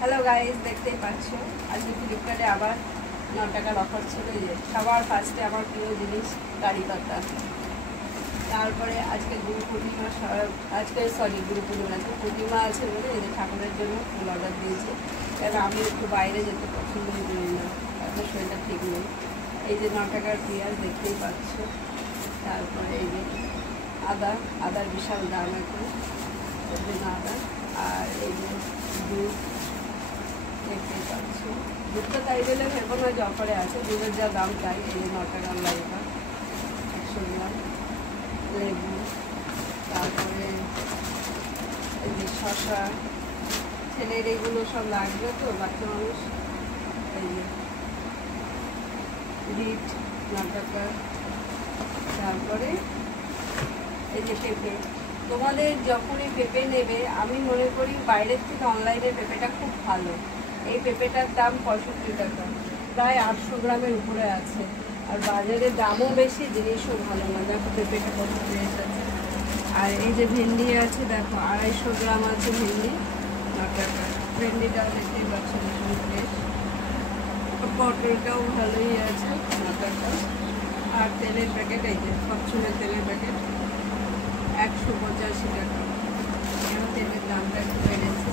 Hello guys, দেখতেই পাচ্ছ আজকে ফ্লিপকার্টে আবার 9 টাকার অফার ছিল। যে সবার ফার্স্টে আমার প্রিয় জিনিস কারি পাতা। তারপরে আজকে গুরু পূর্ণিমা, গুরু পূর্ণিমা আছে, পূর্ণিমা আছে বলে এই যে ঠাকুরের জন্য ফুল অর্ডার দিয়েছি। কারণ আমি একটু বাইরে যেতে পছন্দ করি না, আপনার শরীরটা ঠিক নেই। এই যে 9 টাকার পেঁয়াজ দেখতেই পাচ্ছ। তারপরে এই যে আদার বিশাল দাম এখন, ওর জন্য আদা। আর এই যে দুধ দেখতেই পাচ্ছ। দুধটা তাই দিলে ভেবো না যে অফারে আছে, দুধের যা দাম তাই। এই যে 9 টাকার লাইটা 100 গ্রাম, লেবু, তারপরে এই যে শসা, ছেলের এগুলো সব লাগবে তো, বাচ্চা মানুষ। এই যে বিট 9 টাকা। তারপরে এই যে পেঁপে। তোমাদের যখনই পেঁপে নেবে, আমি মনে করি বাইরের থেকে অনলাইনে পেঁপেটা খুব ভালো। এই পেঁপেটার দাম 65 টাকা, প্রায় 800 গ্রামের উপরে আছে। আর বাজারে দামও বেশি, জিনিসও ভালো না। দেখো পেঁপেটা কত ফ্রেশ আছে। আর এই যে ভেন্ডি আছে, দেখো 250 গ্রাম আছে ভেন্ডি, 9 টাকা। ভেন্ডিটাও দেখতেই পাচ্ছ ভীষণ ফ্রেশ। পটলটাও ভালোই আছে, 9 টাকা। আর তেলের প্যাকেট, এই যে ফরচুনের তেলের প্যাকেট 185 টাকা। কেন তেলের দামটা একটু বেড়েছে।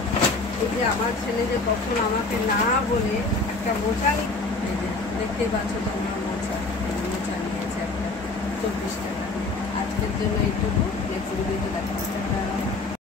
এই যে আমার ছেলে যে কখন আমাকে না বলে একটা মোচা, এই যে দেখতেই পাচ্ছ তোমরা, মোচা নিয়েছে একটা 24 টাকা। আজকের জন্য এইটুকু, নেক্সট ভিডিওতে দেখা।